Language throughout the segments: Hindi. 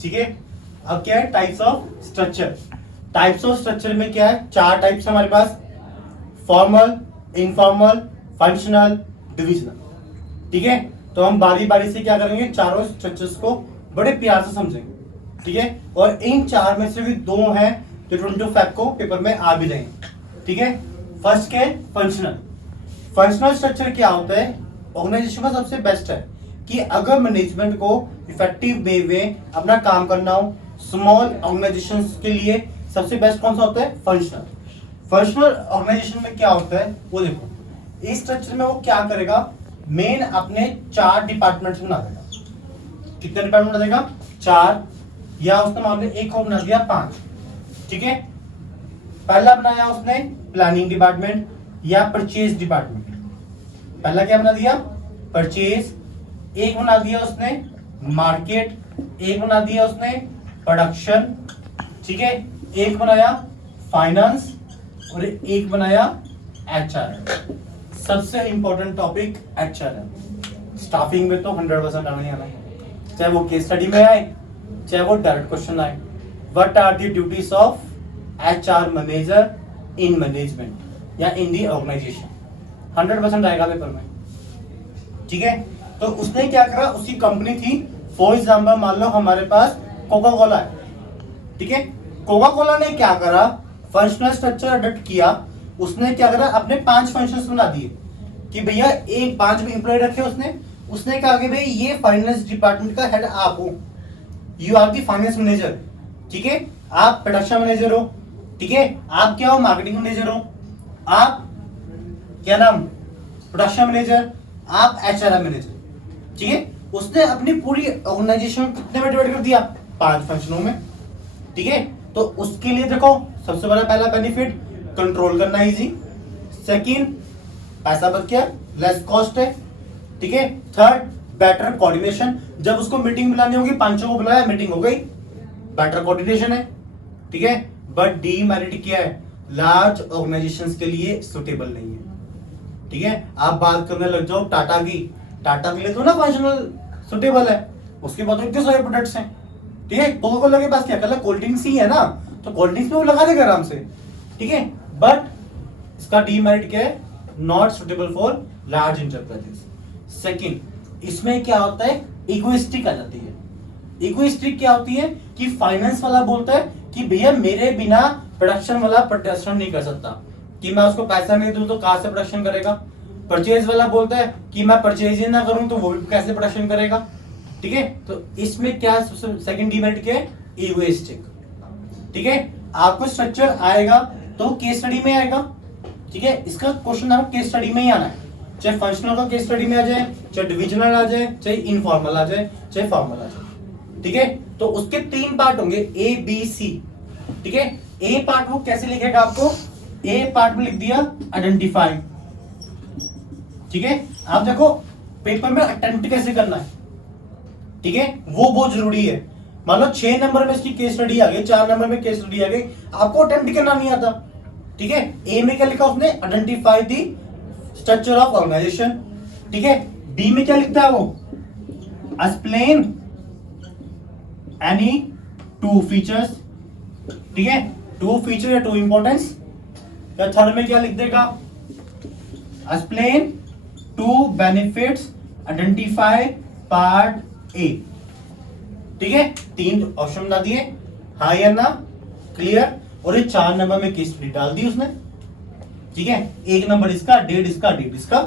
ठीक है। अब क्या है types of structure. Types of structure में क्या है, चार टाइप्स हमारे पास, फॉर्मल, इनफॉर्मल, फंक्शनल, डिविजनल। ठीक है, तो हम बारी बारी से क्या करेंगे, चारों स्ट्रक्चर्स को बड़े प्यार से समझेंगे। ठीक है, और इन चार में से भी दो हैं जो 25 को पेपर में आ भी जाएंगे। ठीक है, फर्स्ट क्या है, फंक्शनल। फंक्शनल स्ट्रक्चर क्या होता है, ऑर्गेनाइजेशन का सबसे बेस्ट है कि अगर मैनेजमेंट को इफेक्टिव वे में अपना काम करना हो, स्मॉल ऑर्गेनाइजेशंस के लिए सबसे बेस्ट कौन सा होता है, फंक्शनल। फंक्शनल ऑर्गेनाइजेशन में क्या होता है वो देखो, इस स्ट्रक्चर में वो क्या करेगा, मेन अपने 4 डिपार्टमेंट्स बना देगा। कितने डिपार्टमेंट बना देगा, 4, या उसने मान लिया एक और बना दिया 5। ठीक है, पहला बनाया उसने प्लानिंग डिपार्टमेंट या परचेज डिपार्टमेंट। पहला क्या बना दिया, परचेज। एक बना दिया उसने मार्केट, एक बना दिया उसने प्रोडक्शन। ठीक है, एक बनाया फाइनेंस और एक बनाया एचआर। सबसे इंपॉर्टेंट टॉपिक एचआर है। स्टाफिंग में तो 100% आना ही आना है, चाहे वो केस स्टडी में आए चाहे वो डायरेक्ट क्वेश्चन आए। What are the duties of HR manager in management या इन दी ऑर्गेनाइजेशन, 100% आएगा पेपर में। ठीक है, तो उसने क्या करा, उसकी कंपनी थी, फॉर एग्जाम्पल मान लो हमारे पास कोका कोला है। ठीक है, कोका कोला ने क्या करा, फंक्शनल स्ट्रक्चर अडॉप्ट किया। उसने क्या करा, अपने 5 फंक्शंस बना दिए कि भैया एक 5 एम्प्लॉय रखे उसने कहा कि भाई ये फाइनेंस डिपार्टमेंट का हेड आप हो, you are the finance manager. ठीक है, आप प्रोडक्शन मैनेजर हो। ठीक है, आप क्या हो, मार्केटिंग मैनेजर हो। आप क्या नाम, प्रोडक्शन मैनेजर। आप एचआर मैनेजर। ठीक है, उसने अपनी पूरी ऑर्गेनाइजेशन कितने में डिवाइड कर दिया, 5 फंक्शनों में। ठीक है, तो उसके लिए देखो सबसे बड़ा पहला बेनिफिट, कंट्रोल करना इजी। सेकंड, पैसा बच गया, लेस कॉस्ट है। ठीक है, थर्ड, बेटर कोऑर्डिनेशन। जब उसको मीटिंग बुलानी होगी, 5 को बुलाया, मीटिंग हो गई, बेटर कोऑर्डिनेशन है। ठीक है, बट डीमेरिट क्या है, लार्ज ऑर्गेनाइजेशंस के लिए सुटेबल नहीं है। ठीक है, आप बात करने लग जाओ टाटा की, टाटा के लिए तो ना फंक्शनल सुटेबल है, उसके बाद इतने सारे प्रोडक्ट्स हैं। ठीक है, कोका कोला के पास क्या कर, कोल्ड ड्रिंक्स ही है ना, तो कोल्ड ड्रिंक्स में वो लगा देगा आराम से। ठीक है, बट इसका डीमेरिट क्या है, not suitable for large enterprises. Second, इसमें क्या होता है, इगोइस्टिक आ जाती है। इगोइस्टिक क्या होती है कि फाइनेंस वाला बोलता है कि भैया मेरे बिना प्रोडक्शन वाला प्रोडक्शन नहीं कर सकता, कि मैं उसको पैसा नहीं दूं तो कहां से प्रोडक्शन करेगा। परचेज वाला बोलता है कि मैं परचेज ही ना करूं तो वो कैसे प्रोडक्शन करेगा। ठीक है, तो इसमें क्या सेकंड डिमेरिट क्या है, इगोइस्टिक। ठीक है, आपको स्ट्रक्चर आएगा तो केस स्टडी में आएगा। ठीक है, इसका क्वेश्चन आपको केस स्टडी में ही आना है, चाहे फंक्शनल का केस स्टडी में आ जाए, चाहे डिविजनल आ जाए, चाहे इनफॉर्मल आ जाए, चाहे फॉर्मल आ जाए। ठीक है, तो उसके 3 पार्ट होंगे, ए बी सी। ठीक है, ए पार्ट वो कैसे लिखेगा, आपको ए पार्ट में लिख दिया आइडेंटिफाई। ठीक है, आप देखो पेपर में अटेम्प्ट कैसे करना है। ठीक है, वो बहुत जरूरी है। मान लो 6 नंबर में इसकी केस स्टडी आ गई, 4 नंबर में केस स्टडी आ गई, आपको अटेम्प्ट करना नहीं आता। ठीक है, ए में क्या लिखा उसने, identify the structure of organisation. ठीक है, बी में क्या लिखता है वो, एक्सप्लेन एनी 2 फीचर्स। ठीक है, 2 फीचर या 2 इंपॉर्टेंस। या थर्ड में क्या लिख देगा, explain 2 benefits, identify part A. ठीक है, 3 ऑप्शन बना दिए, हाँ या ना, क्लियर। और ये 4 नंबर में केस स्टडी डाल दी उसने। ठीक है, 1 नंबर इसका, डेट इसका, डेट इसका।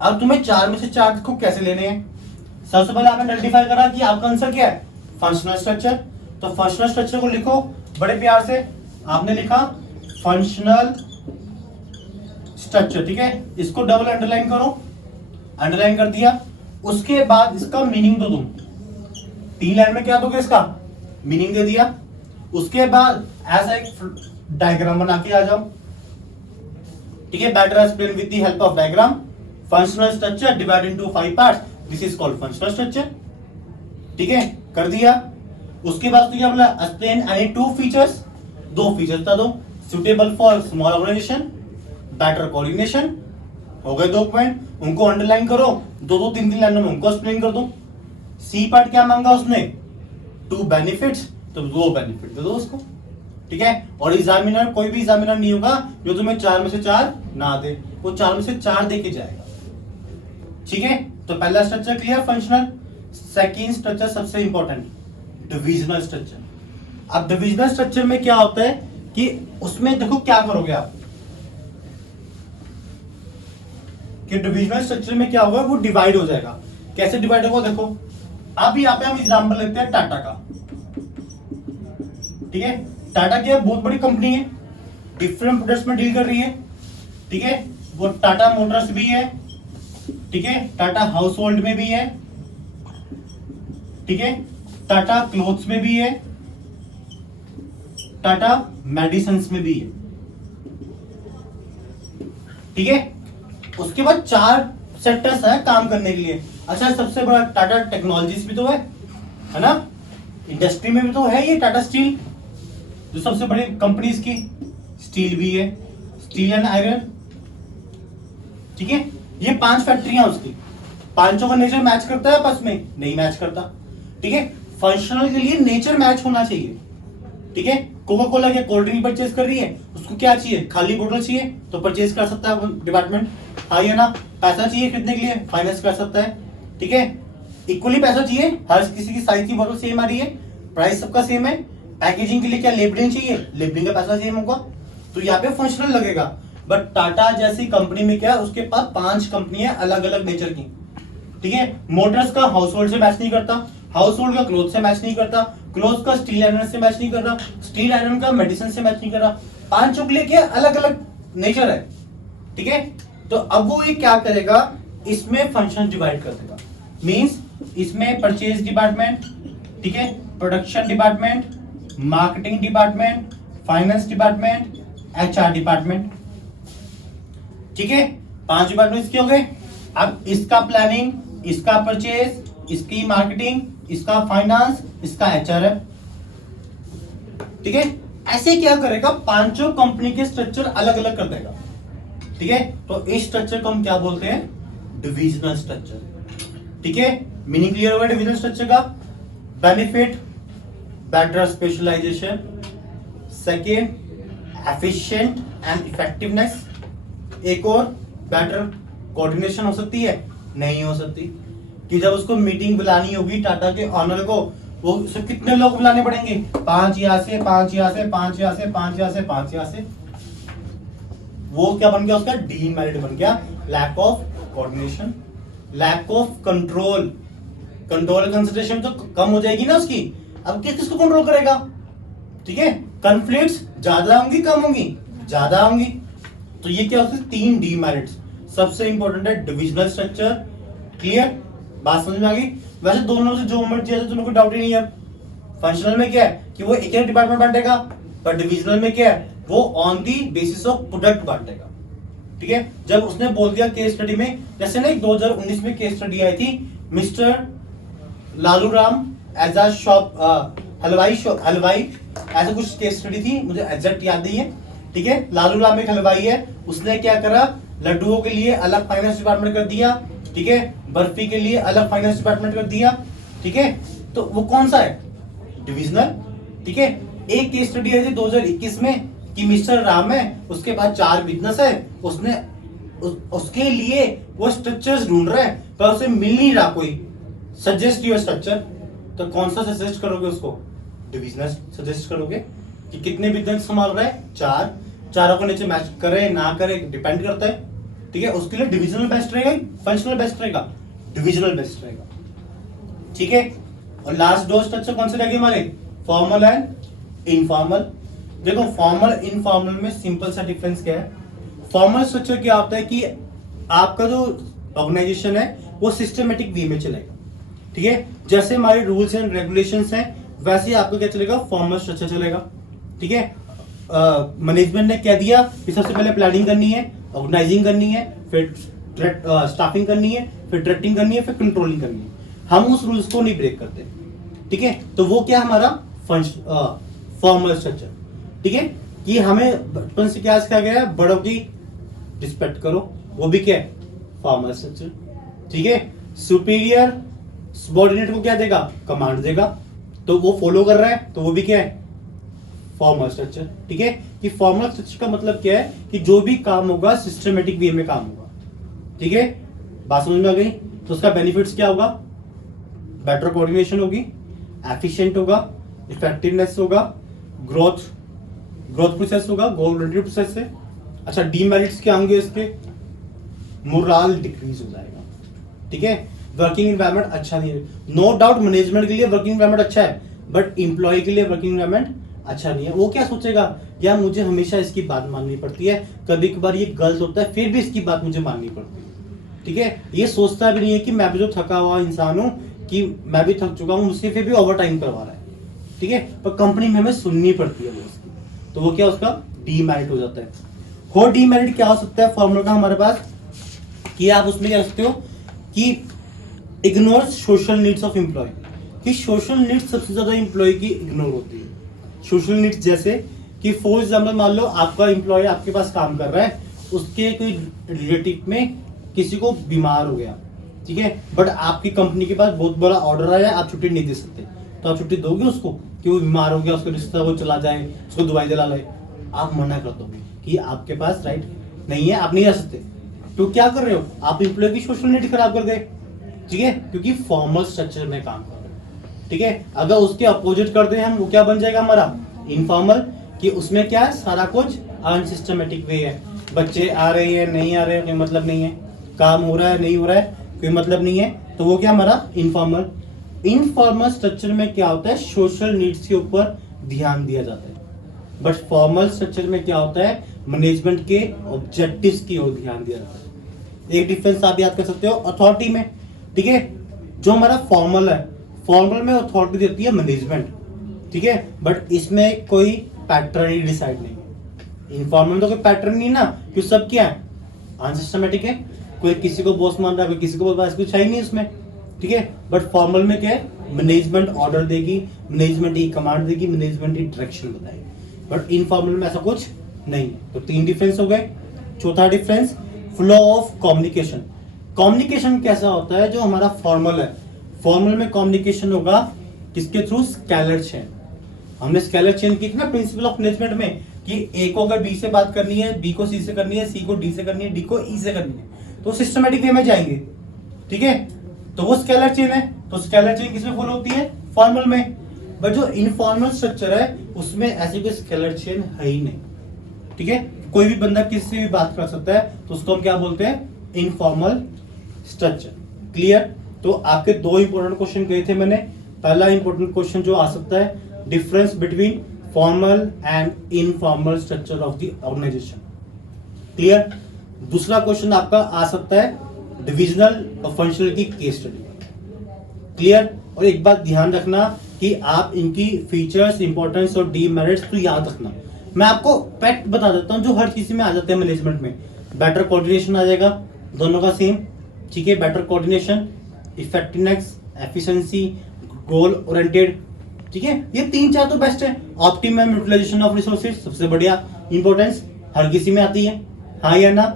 अब तुम्हें 4 में से 4 देखो कैसे लेने हैं। सबसे पहले आपने आइडेंटिफाई करा कि आपका आंसर क्या है, फंक्शनल स्ट्रक्चर। तो फंक्शनल स्ट्रक्चर को लिखो बड़े प्यार से, आपने लिखा फंक्शनल स्ट्रक्चर। ठीक है, इसको डबल अंडरलाइन करो, अंडरलाइन कर दिया। उसके बाद इसका मीनिंग दो तुम, 3 लाइन में क्या दोगे, इसका मीनिंग दे दिया। उसके बाद ऐसा एक डायग्राम बना के आ जाओ। ठीक है, better explain with the help of diagram. Functional structure divide into 5 parts, this is called functional structure. ठीक है, कर दिया। उसके बाद तो क्या बोला, एक्सप्लेन एनी 2 फीचर्स, 2 फीचर्स बता दो, suitable for small organisation, better coordination. हो गए 2 पॉइंट, उनको अंडरलाइन करो, 2-2 3-3 लाइनों में उनको एक्सप्लेन कर दो। सी पार्ट क्या मांगा उसने, टू बेनिफिट्स, तो वो बेनिफिट दे दो उसको, ठीक है। और एग्जामिनर, कोई भी एग्जामिनर नहीं होगा जो तुम्हें 4 में से 4 ना दे, वो 4 में से 4 दे के जाएगा, ठीक है। तो पहला structure clear, functional. Second structure सबसे इंपॉर्टेंट, डिविजनल स्ट्रक्चर। अब डिविजनल स्ट्रक्चर में क्या होता है कि उसमें देखो क्या करोगे आप, कि डिविजनल स्ट्रक्चर में क्या होगा, वो डिवाइड हो जाएगा। कैसे डिवाइड होगा देखो, अब यहाँ पे हम एग्जांपल लेते हैं टाटा का, ठीक है। टाटा क्या बहुत बड़ी कंपनी है, डिफरेंट प्रोडक्ट्स में डील कर रही है, ठीक है। वो टाटा मोटर्स भी है, ठीक है, टाटा हाउस होल्ड में भी है, ठीक है, टाटा क्लोथ्स में भी है, टाटा मेडिसिन में भी है, ठीक है। उसके बाद 4 सेक्टर्स है काम करने के लिए। अच्छा, सबसे बड़ा टाटा टेक्नोलॉजीज भी तो है ना, इंडस्ट्री में भी तो है ये टाटा स्टील, जो सबसे बड़ी कंपनीज की स्टील भी है, स्टील एंड आयरन, ठीक है। ये 5 फैक्ट्रियां उसकी, पांचों का नेचर मैच करता है आपस में, नहीं मैच करता, ठीक है। फंक्शनल के लिए नेचर मैच होना चाहिए, ठीक है। कोका कोला के कोल्ड ड्रिंक परचेज कर रही है, उसको क्या चाहिए, खाली बोतल चाहिए तो परचेज कर सकता है डिपार्टमेंट, हाँ या ना। पैसा चाहिए खरीदने के लिए, फाइनेंस कर सकता है, ठीक है। इक्वली पैसा चाहिए, हर किसी की साइज की बोतल सेम आ रही है, प्राइस सबका सेम है। पैकेजिंग के लिए क्या लेबलिंग चाहिए, लेबलिंग का पैसा सेम होगा, तो यहाँ पे फंक्शनल लगेगा। बट टाटा जैसी कंपनी में क्या, उसके पास 5 कंपनियां अलग अलग नेचर की, ठीक है। मोटर्स का हाउस होल्ड से मैच नहीं करता, हाउस होल्ड का क्लोथ से मैच नहीं करता, क्लोथ का स्टील आयरन से मैच नहीं कर रहा, स्टील आयरन का मेडिसिन से मैच नहीं कर रहा। 5 के लिए क्या अलग अलग नेचर है, ठीक है। तो अब वो ये क्या करेगा, इसमें फंक्शन डिवाइड कर देगा। मींस इसमें परचेज डिपार्टमेंट, ठीक है, production department, marketing department, finance department, HR department, ठीक है। 5 डिपार्टमेंट इसके हो गए। अब इसका प्लानिंग, इसका परचेज, इसकी मार्केटिंग, इसका फाइनेंस, इसका एचआर है, ठीक है। ऐसे क्या करेगा, 5 कंपनी के स्ट्रक्चर अलग अलग कर देगा, ठीक है। तो इस स्ट्रक्चर को हम क्या बोलते हैं, डिविजनल स्ट्रक्चर, ठीक है। मीनिंग क्लियर होगा डिविजनल स्ट्रक्चर का। Benefit, better specialisation, second efficient and effectiveness, एक और बेटर कोऑर्डिनेशन हो सकती है, नहीं हो सकती, कि जब उसको मीटिंग बुलानी होगी टाटा के ऑनर को, वो उसे कितने लोग बुलाने पड़ेंगे, 5 यहाँ से, 5 यहाँ से, 5 यहाँ से, 5 यहाँ से, 5 यहाँ से। वो क्या बन गया, उसका डीमेरिट बन गया, lack of coordination, lack of control. Control concentration तो कम हो जाएगी ना उसकी। अब किस किसको कंट्रोल करेगा, ठीक है। कॉन्फ्लिक्ट्स ज्यादा होंगी कम होंगी, ज्यादा होंगी। तो ये क्या होती है, 3 डीमेरिट्स। सबसे इंपॉर्टेंट है डिविजनल स्ट्रक्चर, क्लियर, बात समझ में आ गई। वैसे दोनों से जो मर्जी है, तुम्हें कोई डाउट ही नहीं है। फंक्शनल में क्या है कि वो एक एक डिपार्टमेंट बांटेगा, पर डिविजनल में क्या है, वो on the basis of product बांटेगा, ठीक है। जब उसने बोल दिया केस स्टडी में, जैसे ना 2019 में केस स्टडी आई थी, mister Lalu Ram as a shop हलवाई, ऐसा कुछ केस स्टडी थी, मुझे एग्जैक्ट याद नहीं है, ठीक है। लालू राम एक हलवाई है, उसने क्या करा, लड्डुओं के लिए अलग फाइनेंस डिपार्टमेंट कर दिया, ठीक है, बर्फी के लिए अलग फाइनेंस डिपार्टमेंट कर दिया, ठीक है। तो वो कौन सा है, डिविजनल, ठीक है। एक केस स्टडी है 2021 में कि मिस्टर राम है, उसके बाद 4 बिजनेस है, उसने उसके लिए वो स्ट्रक्चर्स ढूंढ रहा है, पर उसे मिल नहीं रहा कोई। सजेस्ट योर स्ट्रक्चर, तो कौन सा सजेस्ट करोगे उसको, डिविजनल सजेस्ट करोगे, कि कितने बिजनेस संभाल रहा है, 4, चारों को नीचे मैच करे ना करे डिपेंड करता है, ठीक है। उसके लिए डिविजनल बेस्ट रहेगा, फंक्शनल बेस्ट रहेगा, डिविजनल बेस्ट रहेगा, ठीक है। और लास्ट 2 स्ट्रक्चर कौन से रहेंगे हमारे, फॉर्मल एंड इनफॉर्मल। देखो फॉर्मल इनफॉर्मल में सिंपल सा डिफरेंस क्या है। फॉर्मल स्ट्रक्चर क्या होता है कि आपका जो ऑर्गेनाइजेशन है वो सिस्टमेटिक वे में चलेगा, ठीक है। जैसे हमारे रूल्स एंड रेगुलेशंस हैं, वैसे ही आपका क्या चलेगा, फॉर्मल स्ट्रक्चर चलेगा, ठीक है। मैनेजमेंट ने क्या दिया कि सबसे पहले प्लानिंग करनी है, ऑर्गेनाइजिंग करनी है, फिर स्टाफिंग करनी है, फिर डायरेक्टिंग करनी है, फिर कंट्रोलिंग करनी है। हम उस रूल्स को नहीं ब्रेक करते, ठीक है। तो वो क्या हमारा फॉर्मल स्ट्रक्चर, ठीक है। कि हमें बचपन से क्या सिखाया गया है, बड़ों की रिस्पेक्ट करो, वो भी क्या है, फॉर्मल स्ट्रक्चर, ठीक है। सुपीरियर सबॉर्डिनेट को क्या देगा, कमांड देगा, तो वो फॉलो कर रहा है, तो वो भी क्या है, फॉर्मल स्ट्रक्चर। ठीक है, कि फॉर्मल स्ट्रक्चर का मतलब क्या है कि जो भी काम होगा सिस्टमेटिक वे में काम होगा। ठीक है, बात समझ में आ गई। तो उसका बेनिफिट्स क्या होगा, बेटर कोऑर्डिनेशन होगी, एफिशिएंट होगा, इफेक्टिवनेस होगा, ग्रोथ प्रोसेस होगा, गोल ओरिएंटेड प्रोसेस है। अच्छा, डीमेरिट्स क्या होंगे इसके, मोरल डिक्रीज हो जाएगा। ठीक है, वर्किंग एनवायरनमेंट अच्छा नहीं है। नो डाउट मैनेजमेंट के लिए वर्किंग एनवायरनमेंट अच्छा है, बट एम्प्लॉय के लिए वर्किंग एनवायरनमेंट अच्छा नहीं है। वो क्या सोचेगा, या मुझे हमेशा इसकी बात माननी पड़ती है, कभी कभार ये गलत होता है फिर भी इसकी बात मुझे माननी पड़ती है। ठीक है, ये सोचता भी नहीं है कि मैं भी जो थका हुआ इंसान हूँ, कि मैं भी थक चुका हूँ, मुझसे फिर भी ओवर टाइम करवा रहा है। ठीक है, पर कंपनी में हमें सुननी पड़ती है वो इसकी, तो वो क्या उसका डीमेरिट हो जाता है। और डीमेरिट क्या हो सकता है फॉर्मूला का हमारे पास, कि आप उसमें क्या सकते हो कि ignores social needs of employ, कि सोशल नीड्स सबसे ज्यादा एम्प्लॉय की इग्नोर होती है। सोशल नीड्स जैसे कि फॉर एग्जाम्पल मान लो आपका एम्प्लॉय आपके पास काम कर रहा है, उसके कोई रिलेटिव में किसी को बीमार हो गया, ठीक है, बट आपकी कंपनी के पास बहुत बड़ा ऑर्डर आया, आप छुट्टी नहीं दे सकते, तो आप छुट्टी दोगे उसको कि वो बीमार हो गया, उसको रिश्ता वो चला जाए, उसको दवाई दिला ले? आप मना कर दोगे कि आपके पास राइट नहीं है, आप नहीं जा सकते। तो क्या कर रहे हो आप, एम्प्लॉय की सोशल नीड खराब कर दे। ठीक है, क्योंकि फॉर्मल स्ट्रक्चर में काम कर रहे हैं। ठीक है, अगर उसके अपोजिट कर दे हम, वो क्या बन जाएगा हमारा इनफॉर्मल, कि उसमें क्या है, सारा कुछ अनसिस्टमेटिक वे है, बच्चे आ रहे हैं नहीं आ रहे हैं कोई मतलब नहीं है, काम हो रहा है नहीं हो रहा है कोई मतलब नहीं है, तो वो क्या हमारा इनफॉर्मल। इनफॉर्मल स्ट्रक्चर में क्या होता है, सोशल नीड्स के ऊपर ध्यान दिया जाता है, बट फॉर्मल स्ट्रक्चर में क्या होता है, मैनेजमेंट के ऑब्जेक्टिव्स की ओर ध्यान दिया जाता है। एक डिफरेंस आप याद कर सकते हो अथॉरिटी में। ठीक है, जो हमारा फॉर्मल है, फॉर्मल में अथॉरिटी देती है मैनेजमेंट, ठीक है, बट इसमें कोई पैटर्न डिसाइड नहीं है। इनफॉर्मल में तो कोई पैटर्न नहीं ना, क्योंकि सब क्या है, अनसिस्टमेटिक है, कोई किसी को बॉस मान रहा है, कोई किसी को बॉस, कुछ है ही नहीं इसमें। ठीक है, बट फॉर्मल में क्या है, मैनेजमेंट ऑर्डर देगी, मैनेजमेंट ही कमांड देगी, मैनेजमेंट ही डायरेक्शन बताएगी, बट इनफॉर्मल में ऐसा कुछ नहीं है। तो 3 डिफरेंस हो गए। चौथा difference, flow of communication. Communication कैसा होता है, जो हमारा फॉर्मल है, फॉर्मल में कम्युनिकेशन होगा किसके थ्रू, स्केलर चेन। हमने स्केलर चेन की थी ना प्रिंसिपल ऑफ मैनेजमेंट में, कि ए को अगर बी से बात करनी है, बी को सी से करनी है, सी को डी से करनी है, डी को ई से करनी है, तो सिस्टमेटिक वे में जाएंगे। ठीक है, तो वो स्केलर चेन है, तो स्केलर चेन किसमें फॉलो होती है, फॉर्मल में। बट जो इनफॉर्मल स्ट्रक्चर है उसमें ऐसी कोई स्केलर चेन है ही नहीं। ठीक है, कोई भी बंदा किसी से भी बात कर सकता है, तो उसको हम क्या बोलते हैं, इनफॉर्मल स्ट्रक्चर। क्लियर। तो आपके 2 इंपॉर्टेंट क्वेश्चन गए थे मैंने। पहला इंपॉर्टेंट क्वेश्चन जो आ सकता है, difference between formal and informal structure of the organisation. Clear. दूसरा क्वेश्चन आपका आ सकता है, डिविजनल और फंक्शनल की केस स्टडी। क्लियर। और एक बात ध्यान रखना कि आप इनकी फीचर्स, इंपॉर्टेंस और डीमेरिट्स तो याद रखना। मैं आपको फैक्ट बता देता हूं जो हर चीज में आ जाते हैं मैनेजमेंट में। बेटर कोऑर्डिनेशन आ जाएगा, दोनों का सेम। ठीक है, better coordination, effectiveness, efficiency, goal oriented. ठीक है, ये 3-4 तो बेस्ट है। ऑप्टिमम यूटिलाइजेशन ऑफ रिसोर्सेज सबसे बढ़िया। इंपॉर्टेंस हर किसी में आती है, हाँ या ना।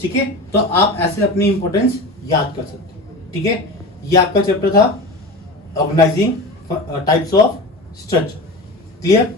ठीक है, तो आप ऐसे अपनी इंपॉर्टेंस याद कर सकते हैं। ठीक है, ये आपका चैप्टर था organising types of structure. Clear.